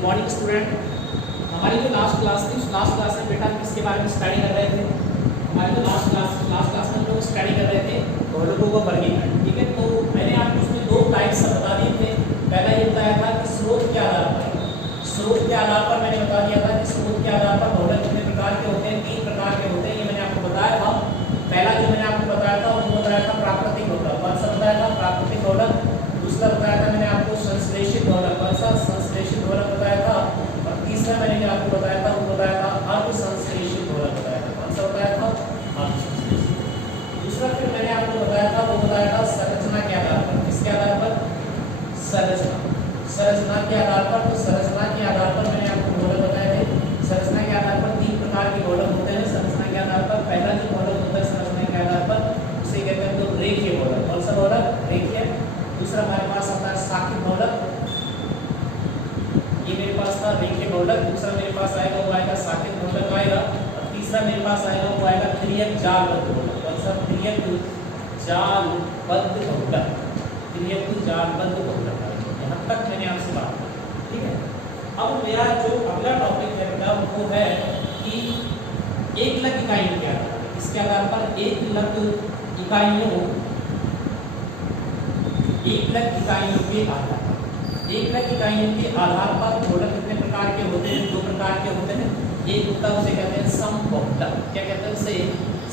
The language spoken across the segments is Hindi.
Good morning student. हमारी जो लास्ट क्लास थी उस लास्ट क्लास में बेटा हम किसके बारे में स्टडी कर रहे थे? हमारी जो लास्ट क्लास में हम लोग स्टडी कर रहे थे बहुलकों का वर्गीकरण। ठीक है, तो मैंने आपको उसमें दो टाइप्स बता दिए थे। पहला ये बताया था कि स्रोत के आधार पर मैंने बता दिया था कि स्रोत के आधार पर बहुलक कितने प्रकार के होते हैं, 3 प्रकार के होते हैं। ये मैंने आपको बताया था। पहला जो मैंने आपको बताया था वो बताया था प्राकृतिक बहुलक। कौन सा बताया था? प्राकृतिक बहुलक। दूसरा बताया था मैंने आपको संश्लेषित बहुलक। कौन सा? संश्लेषित बहुलक बताया था। और तीसरा मैंने जो आपको बताया था वो बताया था अर्धसंश्लेषित बहुलक बताया था। कौन सा बताया था? अर्धसंश्लेषित। दूसरा फिर मैंने आपको बताया था वो बताया था संरचना के आधार पर। किसके आधार पर? संरचना के आधार पर। तो संरचना के आधार पर मैंने आपको बहुलक बताए थे। संरचना के आधार पर 3 प्रकार के बहुलक होते हैं। संरचना के आधार पर पहला जो बहुलक होता है संरचना के आधार पर उसे कहते हैं तो रेखीय बहुलक। कौन सा बहुलक? रेखीय। दूसरा हमारे पास आता है साकित बहुलक। ये मेरे पास था रेखीय बहुलक। दूसरा मेरे पास आएगा वो आएगा साकित बहुलक आएगा। और तीसरा मेरे पास आएगा वो आएगा त्रियक जालबद्ध बहुलक। कौन सा? त्रियक जालबद्ध बहुलक। त्रियक जालबद्ध बहुलक। यहाँ तक मैंने आपसे बात की। ठीक है, अब मेरा जो अगला टॉपिक है बेटा वो है कि एकलक इकाइयों के आधार पर। इसके आधार पर एकलक इकाइयों के आधार पर बहुलक कितने प्रकार के होते हैं? 2 प्रकार के होते हैं। एक होता है उसे कहते हैं समबहुलक। क्या कहते हैं उसे?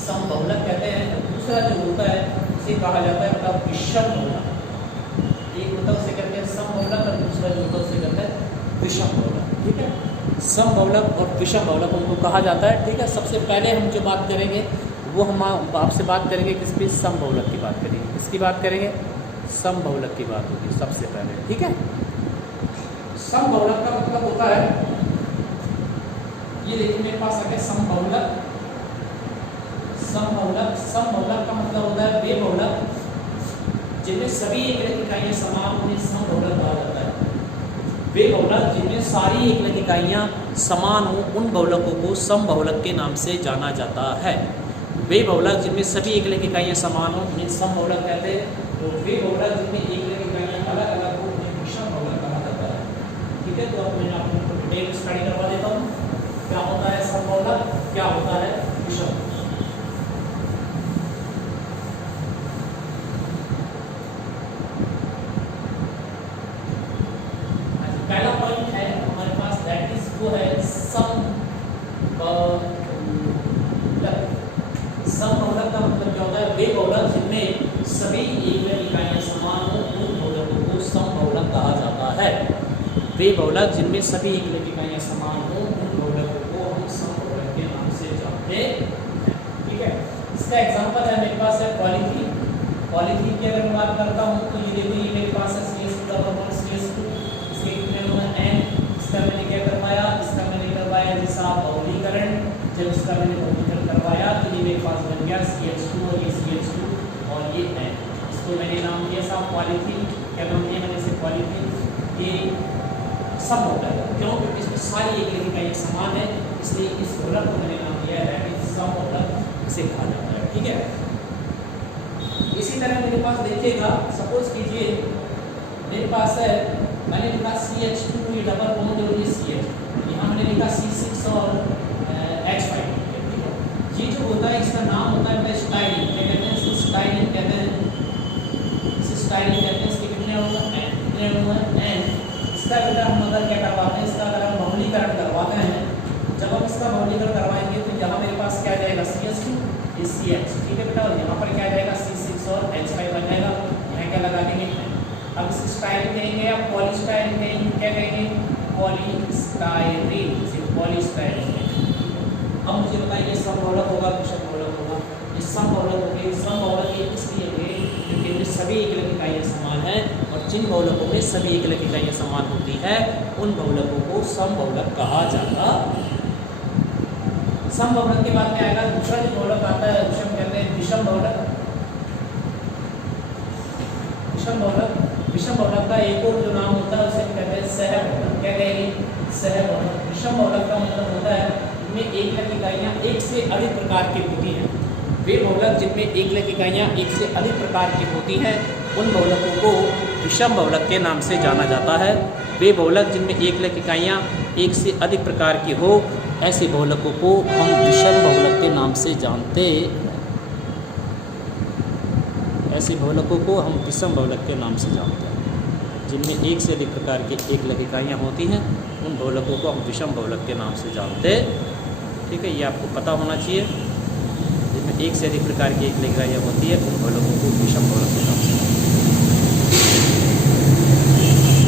समबहुलक कहते हैं। दूसरा जो होता है उसे कहा जाता है मतलब विषम बहुलक। एक होता है उसे कहते हैं समबहुलक और दूसरा जो होता है उसे कहते हैं विषम बहुलक। ठीक है, समबहुलक और विषम बहुलक उनको कहा जाता है। ठीक है, सबसे पहले हम जो बात करेंगे वो हम आपसे बात करेंगे किस पे? समबहुलक की बात करेंगे। किसकी बात करेंगे? समबहुलक की बात होगी सबसे पहले। ठीक है, समबहुलक का मतलब होता है, ये देखिए मेरे पास आ गया समबहुलक। समबहुलक का मतलब होता है वे बहुलक जिनमें सभी एकलक इकाइयां समान उन्हें समबहुलक कहा जाता है। वे बहुलक जिनमें सारी एकलक इकाइयां समान हो उन बहुलकों को समबहुलक के नाम से जाना जाता है। वे बहुलक जिनमें सभी एकलक इकाइयां समान हो उन्हें समबहुलक कहते हैं। तो वे बहुलक जिनमें एकलक इकाइयां अलग अलग हो उन्हें विषम बहुलक कहा जाता है। ठीक है, तो अब मैं आपको डिटेल स्टडी करवा देता हूँ। क्या होता है समबहुलक, क्या होता है विषम। पहला पॉइंट है हमारे पास दैट इज वो है समबहुलक। समबहुलक का मतलब क्या होता है? वे बहुलक जिनमें सभी एकलक इकाइयां समान हो उन बहुलकों को समबहुलक कहा जाता है। वे बहुलक जिनमें सभी एकलक इकाइयां समान हो उन बहुलकों को हम समबहुलक के नाम से जानते हैं। ठीक है, इसका एग्जांपल है मेरे पास है पॉलीथीन। पॉलीथीन की अगर मैं बात करता हूँ तो ये देखिए ये मेरे पास है CH2 इसके कितने होंगे N। इसका मैंने क्या करवाया? इसका मैंने करवाया जैसा बहुलीकरण। जब इसका मैंने बहुलीकरण करवाया तो ये मेरे पास बन गया CH2 और ये CH2 और ये N। इसको मैंने नाम दिया सा पॉलीथीन। क्या नाम दिया मैंने इसे? पॉलीथीन। ये समबहुलक है। क्यों? क्योंकि इसमें सारी एकलक इकाइयां समान है, इसलिए इस बहुलक को मैंने नाम दिया है कि समबहुलक इसे कहा जाता है। ठीक है, इसी तरह मेरे पास देखिएगा, सपोज कीजिए मेरे पास है मैंने लिखा CH2 ये डबल बॉन्ड और ये CH, यहाँ मैंने लिखा C6 और H5। ठीक है, ये जो होता है इसका नाम होता है स्टाइलिन। क्या कहते हैं? स्टाइलिन कहते हैं। स्टाइलिन कहते हैं। इसके कितने होंगे? N। कितने होंगे? N। इसका बेटा हम अगर क्या करवाते हैं? इसका अगर हम बहुलीकरण करवाते हैं, जब हम इसका बहुलीकरण करवाएंगे तो यहाँ मेरे पास क्या जाएगा? CH2 ये CH। ठीक है बेटा, और यहाँ पर क्या जाएगा? C6 और H5 बन जाएगा। यहाँ क्या लगा देंगे? अब इस स्टाइलिन कहेंगे या पॉलीस्टाइलिन कहेंगे? क्या कहेंगे? पॉलीस्टाइरीन। सिर्फ पॉलीस्टाइरीन कहेंगे। अब मुझे बताइए समबहुलक होगा विषम बहुलक होगा? ये समबहुलक होंगे। समबहुलक इसलिए होंगे क्योंकि इनमें सभी एकलक इकाइयां समान हैं और जिन बहुलकों में सभी एकलक इकाइयां समान होती है उन बहुलकों को समबहुलक कहा जाता है। समबहुलक के बाद में आएगा दूसरा जो बहुलक आता है उसे हम कहते हैं विषम बहुलक। विषम बहुलक का एक और जो नाम होता है उसे हम कहते हैं सहबहुलक। क्या कहेंगे? सहबहुलक। विषम बहुलक का मतलब होता है इनमें एकलक इकाइयां एक से अधिक प्रकार की होती हैं। वे बहुलक जिनमें एकलक इकाइयां एक से अधिक प्रकार की होती हैं उन बहुलकों को विषम बहुलक के नाम से जाना जाता है। वे बहुलक जिनमें एकलक इकाइयाँ एक से अधिक प्रकार की हो, ऐसे बहुलकों को हम विषम बहुलक के नाम से जानते ऐसे बहुलकों को हम विषम बहुलक के नाम से जानते हैं। जिनमें एक से अधिक प्रकार के एकलक इकाइयाँ होती हैं, उन बहुलकों को हम विषम बहुलक के नाम से जानते। ठीक है, ये आपको पता होना चाहिए। जिनमें एक से अधिक प्रकार की एकलक इकाइयाँ होती है, उन बहुलकों को विषम बहुलक के नाम से जानते हैं।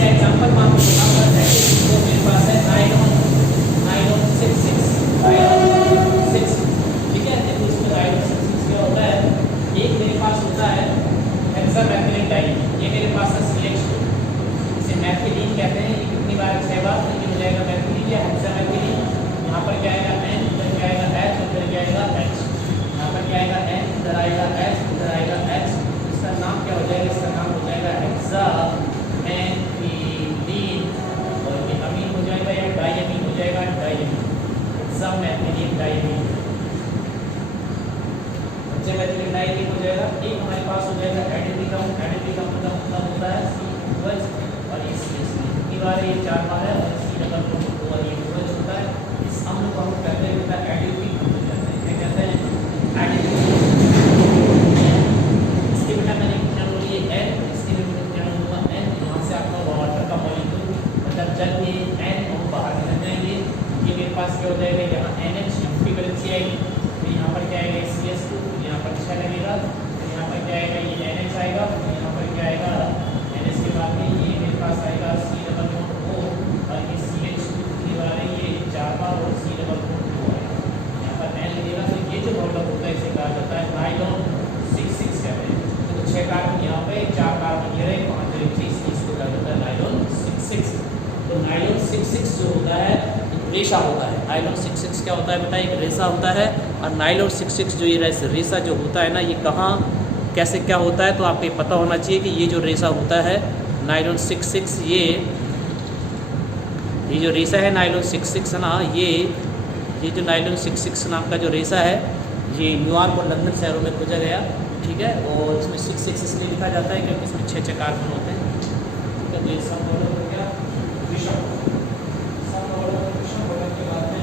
एग्जाम्पल मैं आपको बताऊँगा। जैसे मेरे पास है नायलॉन 66, ठीक है। देखो इसमें नायलॉन 66 क्या होता है, एक मेरे पास होता है हेक्सामेथिलीन डाई, ये मेरे पास है CH2, इसे मैथिलीन कहते हैं। ये कितनी बार 6 बार, तो ये हो जाएगा मैथिलीन या हेक्सामेथिलीन। यहाँ पर क्या आएगा N, इधर क्या आएगा H, इधर क्या आएगा H। यहाँ पर क्या आएगा N, इधर आएगा H, इधर आएगा H। इसका नाम क्या हो जाएगा, इसका नाम हो जाएगा हेक्सामेथिलीन, और ये अमीन हो जाएगा या डायमीन हो जाएगा, diamine, hexamethylene diamine, hexamethylene diamine हो जाएगा। एक हमारे पास हो जाएगा एडिनिकम, एडिनिकम का मतलब होता है COH और ये CH3, कितनी बार है, ये 4 बार है, और C डबल बॉन्ड और ये OH होता है। इस अम्ल को हम कहते हैं बेटा एडिपिक अम्ल कहते हैं। क्या कहते हैं, एडिपिक। इसके बेटा मैंने किरण लिए N, इसके भी किरण लूंगा N। यहाँ से आपका वाटर का मॉलिक्यूल मतलब जल के N और बाहर निकल जाएंगे। ये मेरे पास क्या हो जाएगा, यहाँ NH की वैलेंसी आएगी, तो यहाँ पर क्या आएगा CH2, यहाँ पर 6 लगेगा, तो यहाँ पर क्या आएगा ये NH आएगा, तो यहाँ पर क्या आएगा NH के बाद में ये मेरे पास आएगा C डबल बॉन्ड O, और ये CH2 की बार है, ये 4 बार, और C डबल बॉन्ड O आएगा, यहाँ पर N लगेगा। तो ये जो बहुलक होता है इसे कहा जाता है नायलॉन 66 कहते हैं। तो 6 कार्बन यहाँ पे, 4 कार्बन ये रहे, 5 रहे, इसको कहा जाता है नायलॉन 66। तो नायलॉन 66 जो होता है रेशा होता है। नायलॉन 66 क्या होता है बेटा, एक रेशा होता है। और नायलॉन 66 जो ये रेशा जो होता है ना, ये कहाँ कैसे क्या होता है, तो आपको ये पता होना चाहिए कि ये जो रेशा होता है नायलॉन 66, ये जो रेशा है नायलॉन 66 है ना, ये जो नायलॉन 66 नाम का जो रेशा है, ये न्यूयॉर्क और लंदन शहरों में खोजा गया। ठीक है, और इसमें 66 इसलिए लिखा जाता है क्योंकि इसमें 6 कार्बन होते हैं। ठीक है, तो ये सब बहुलक हो गया विषम। सब बहुलक विषम बहुलक के बाद में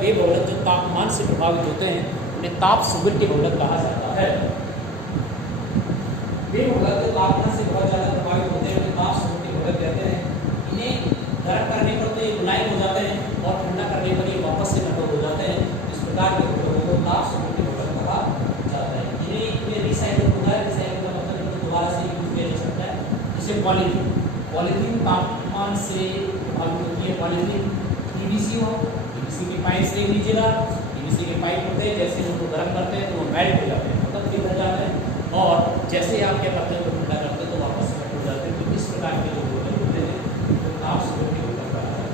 वे बहुलक जो तापमान से प्रभावित होते हैं उन्हें ताप सुगुल्य बहुलक कहा जाता है। वे बहुलक जो तापमान से बहुत ज़्यादा प्रभावित होते हैं उन्हें ताप सुगुल्य बहुलक कहते हैं। इन्हें गर्म करने पर तो ये मुलायम हो जाते हैं और ठंडा करने पर ये वापस से कठोर हो जाते हैं। इस प्रकार के बहुलकों को ताप सुगुल्य बहुलक कहा जाता है। इन्हें रिसाइकिल होता है, रिसाइकिल का मतलब इनको दोबारा से यूज किया जा सकता है। जैसे पॉलीथीन, पॉलीथीन तापमान से प्रभावित होती है। पॉलीथीन PVC हो, PVC के पाइप से लीजिएगा, PVC के पाइप होते हैं, जैसे उनको गर्म करते हैं तो वो मेल्ट हो जाते हैं, मतलब पिघल जाते हैं, और जैसे ही आप क्या करते हैं तो ठंडा करते हैं तो वापस से कट हो जाते हैं। तो इस प्रकार के जो बहुलक होते हैं तो ताप सुगुल्य बहुलक कहा जाता है।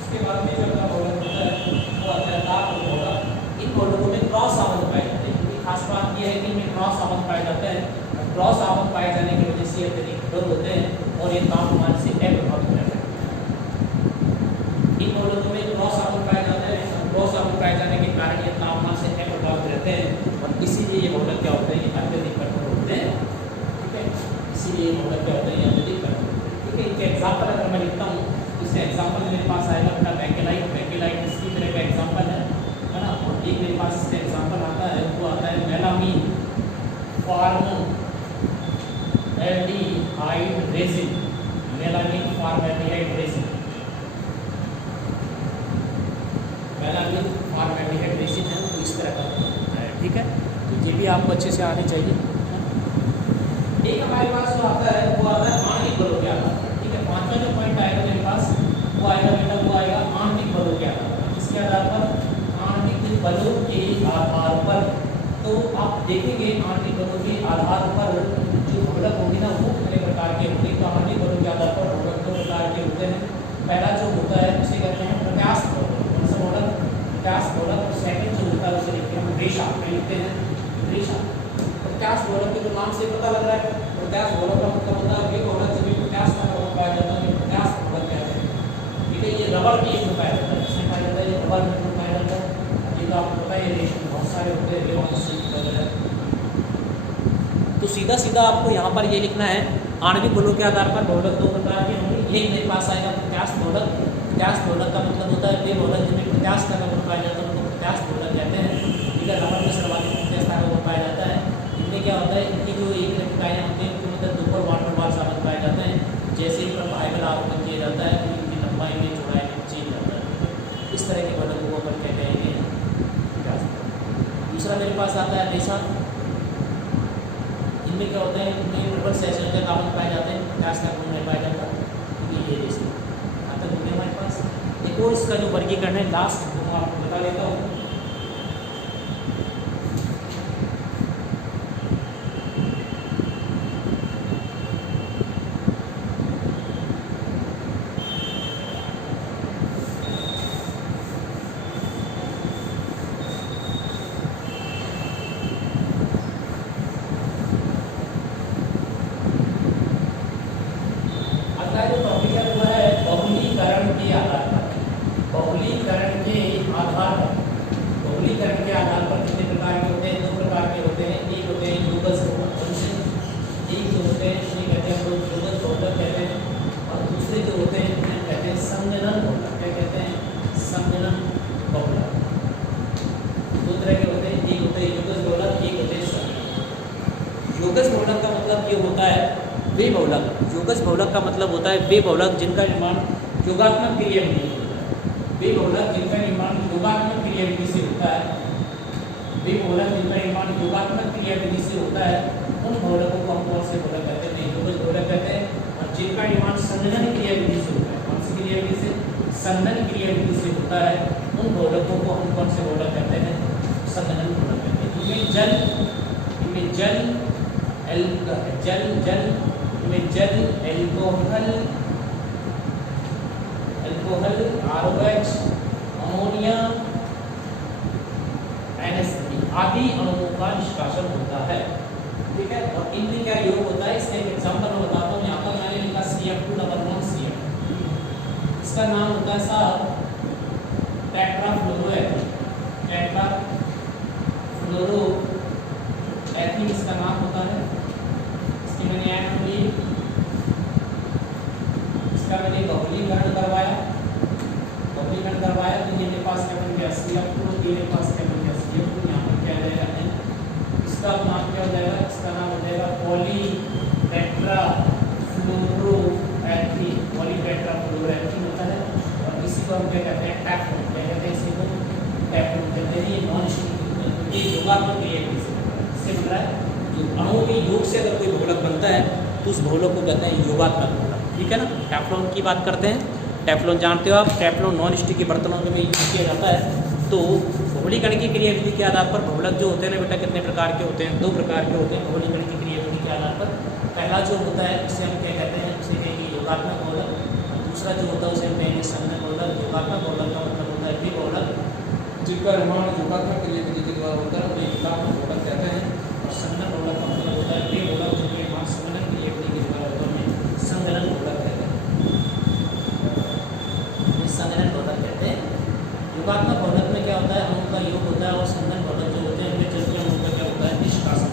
उसके बाद में जो अपना बहुलक होता है वो आता है ताप बहुलक। इन बहुलकों में क्रॉस आबंध पाए जाते हैं, क्योंकि खास बात यह है कि इनमें क्रॉस आबंध पाए जाते हैं। क्रॉस आबंध पाए जाने की वजह से अत्यधिक कठोर होते हैं और ये तापमान से अप्रभावित रहते हैं। इन बहुलकों में क्रॉस आबंध पाए जाते हैं, क्रॉस आबंध पाए जाने के कारण ये तापमान से अप्रभावित रहते हैं और इसीलिए ये बहुलक क्या होते हैं, ये अत्यधिक कठोर होते हैं। ठीक है, इसीलिए ये बहुलक क्या होते हैं, ये अत्यधिक कठोर। ठीक है, इनके एग्जाम्पल अगर मैं लिखता हूँ तो इसका एग्जाम्पल मेरे पास आएगा अपना बेकेलाइट। बेकेलाइट इसी तरह का एग्जाम्पल है ना। और एक मेरे पास इसका एग्जाम्पल आता है, वो आता है melamine. Formaldehyde resin, melamine formaldehyde resin, melamine formaldehyde resin है तो इस तरह का है। ठीक है, तो ये भी आपको अच्छे से आने चाहिए। एक हमारे पास जो आता है वो आता है आणविक बलों के आधार पर। ठीक है, पांचवा जो पॉइंट आएगा मेरे पास वो आएगा बेटा, वो आएगा आणविक बलों के आधार पर। किसके आधार पर? आणविक बलों के आधार पर। तो आप देखेंगे आणविक बलों के आधार पर जो भगलक होगी ना वो कितने प्रकार के होंगे। तो आणविक बलों के आधार पर भगलक दो प्रकार के होते हैं। पहला जो होता है उसे कहते हैं प्रत्यास्थ भगलक। कौन सा भगलक? प्रत्यास्थ भगलक। और सेकंड जो होता है उसे लिखते हैं रेशा, लिखते हैं रेशा। प्रत्यास्थ भगलक के तो नाम से पता लग रहा है, प्रत्यास्थ भगलक का मतलब होता है वे भगलक जब प्रत्यास्थ का भगलक पाया जाता है, प्रत्यास्थ भगलक कहते हैं। ठीक है, ये रबड़ के एक पाया जाता है, इसमें पाया जाता है, ये रबड़ में पाया जाता है। ये तो आपको पता है रेशम बहुत सारे होते हैं, तो सीधा सीधा आपको यहाँ पर ये लिखना है आणविक बलों के आधार पर भगलक दो प्रकार के होंगे। एक मेरे पास आएगा प्रत्यास्थ भगलक। प्रत्यास्थ भगलक का मतलब होता है वे भगलक जिनमें प्रत्यास्थ का भगलक पाया जाता है उनको प्रत्यास्थ भगलक कहते हैं। ठीक है, रबड़ में सर्वाधिक प्रत्यास्थ का भगलक पाया जाता है। इनमें क्या होता है, इनकी जो एक इकाइयाँ होती हैं उनके मतलब दुर्बल वाटर वाल साधन पाए जाते हैं। जैसे इन पर फाइबर आरोपण किया जाता है तो इनकी लंबाई में चौड़ाई में चेंज आता है। इस तरह के भगलक को अपन क्या कहेंगे? दूसरा मेरे पास आता है रेशा। इनमें क्या होता है, इनमें ऊपर सैचुरेटेड कार्बन पाए जाते हैं, प्रकाश का गुण नहीं पाया जाता, क्योंकि ये रेशा आता है हमारे पास। एक और इसका जो वर्गीकरण है लास्ट वो मैं आपको बता देता हूँ। योगज बहुलक का मतलब होता है वे बहुलक जिनका निर्माण योगात्मक क्रियाविधि से होता है। वे बहुलक जिनका निर्माण योगात्मक क्रियाविधि से होता है। वे बहुलक जिनका निर्माण योगात्मक क्रियाविधि से होता है उन बहुलकों को हम कौन से बहुलक कहते हैं? योगज बहुलक कहते हैं। और जिनका निर्माण संघनन क्रियाविधि से होता है, कौन सी क्रियाविधि से? संघनन क्रियाविधि से होता है, उन बहुलकों को हम कौन से बहुलक कहते हैं? संघनन बहुलक कहते हैं। इनमें जल एल्कोहल आरओएच अमोनिया NH3 आदि अणुओं का निष्कासन होता है। ठीक है, और इनमें क्या योग होता है इसका एक एग्जांपल मैं बताता हूँ। यहाँ पर मैंने लिखा CF2 इसका नाम होता है साहब टेट्राफ्लोरोएथीन इसका नाम होता है। मैंने एटम ली, इसका मैंने बहुलीकरण करवाया तो ये मेरे पास क्या बन गया? CF2, ये मेरे पास क्या बन गया? CF2। यहाँ पर क्या जाएगा? इसका नाम क्या हो जाएगा? इसका नाम हो जाएगा पॉलीटेट्राफ्लोरोएथीन। पॉलीटेट्राफ्लोरोएथीन होता है। और इसी को हम क्या कहते हैं? टैफ्लोन। क्या कहते हैं इसी को? टैफ्लोन कहते हैं। ये नॉन स्टिक योगात्मक क्रियाविधि से बन रहा है। अणुओं के योग से अगर कोई बहुलक बनता है तो उस बहुलक को कहते हैं योगात्मक बहुलक। ठीक है ना। टेफ्लॉन की बात करते हैं। टेफ्लॉन जानते हो आप, टेफ्लॉन नॉन स्टिक के बर्तनों में यूज किया जाता है। तो बहुलीकरण की क्रियाविधि के आधार पर बहुलक जो होते हैं ना बेटा कितने प्रकार के होते हैं? 2 प्रकार के होते हैं बहुलीकरण की क्रियाविधि के आधार पर। पहला जो होता है उसे हम क्या कहते हैं? उसे कहेंगे योगात्मक बहुलक। और दूसरा जो होता है उसे हम कहेंगे संघनन बहुलक। योगात्मक बहुलक का मतलब होता है वे बहुलक जिनका निर्माण योगात्मक क्रियाविधि के द्वारा होता है उन्हें योगात्मक बहुलक कहते हैं। और संघनन बहुलक का मतलब होता है वे बहुलक जिनके निर्माण संघनन क्रियाविधि के द्वारा होता है उन्हें संघनन बहुलक कहते हैं। संघनन बहुलक कहते हैं। योगात्मक बहुलक में क्या होता है? अणु का योग होता है। और संघनन बहुलक जो होते हैं उनमें जल अणु का क्या होता है? निष्कासन।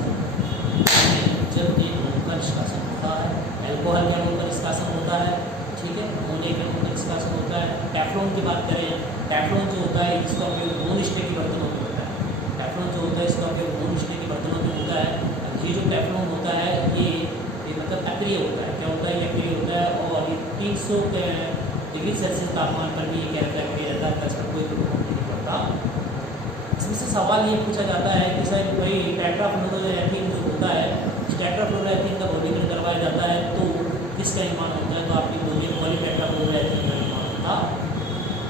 जल एक अणु का निष्कासन होता है। एल्कोहल के अणु का निष्कासन होता है। ठीक है, अमोनिया के अणु का निष्कासन होता है। टेफ्लॉन की बात करें, टेफ्लॉन जो होता है इसका उपयोग नॉन स्टिक के बर्तनों में होता है। टेफ्लॉन जो होता है इसका उपयोग नॉन स्टिक के बर्तनों में होता है। ये जो टेफ्लॉन होता है ये मतलब अक्रिय होता है। क्या होता है? ये अक्रिय होता है और ये 300 डिग्री सेल्सियस तापमान पर भी ये क्या रहता है, इसका कोई प्रभाव नहीं पड़ता। इसमें से सवाल ये पूछा जाता है कि सर वही टेट्राफ्लोरोएथेन जो होता है, टेट्राफ्लोरोएथेन का वर्गीकरण करवाया जाता है तो किसका निर्माण होता है? तो आपकी बोलिए पॉलीटेट्राफ्लोरोएथेन का निर्माण होता।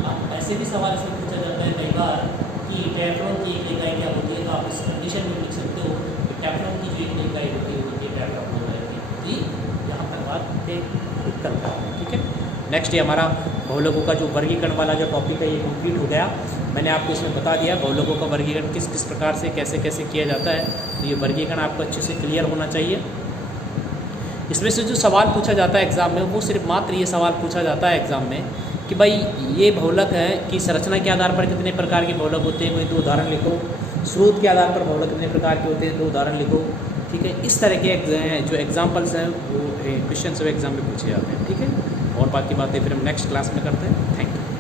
अब ऐसे भी सवाल इसमें पूछा जाता है कई बार कि टेफ्लॉन की एक इकाई क्या होती है, तो आप इस कंडीशन में लिख सकते हो कि टेफ्लॉन की जो एक इकाई होती है वो टेट्राफ्लोरोएथेन होती। यहाँ तक बात करता है। ठीक है, नेक्स्ट ये हमारा बहुलकों का जो वर्गीकरण वाला जो टॉपिक है ये कंप्लीट हो गया। मैंने आपको इसमें बता दिया बहुलकों का वर्गीकरण किस किस प्रकार से कैसे कैसे किया जाता है, तो ये वर्गीकरण आपको अच्छे से क्लियर होना चाहिए। इसमें से जो सवाल पूछा जाता है एग्ज़ाम में वो सिर्फ मात्र ये सवाल पूछा जाता है एग्ज़ाम में कि भाई ये बहुलक है कि संरचना के आधार पर कितने प्रकार के बहुलक होते हैं, कोई 2 उदाहरण लिखो। स्रोत के आधार पर बहुलक कितने प्रकार के होते हैं, 2 उदाहरण लिखो। ठीक है, इस तरह के जो एग्जाम्पल्स हैं वो क्वेश्चन सब एग्ज़ाम में पूछे जाते हैं। ठीक है, और बाकी बातें फिर हम नेक्स्ट क्लास में करते हैं। Thank you.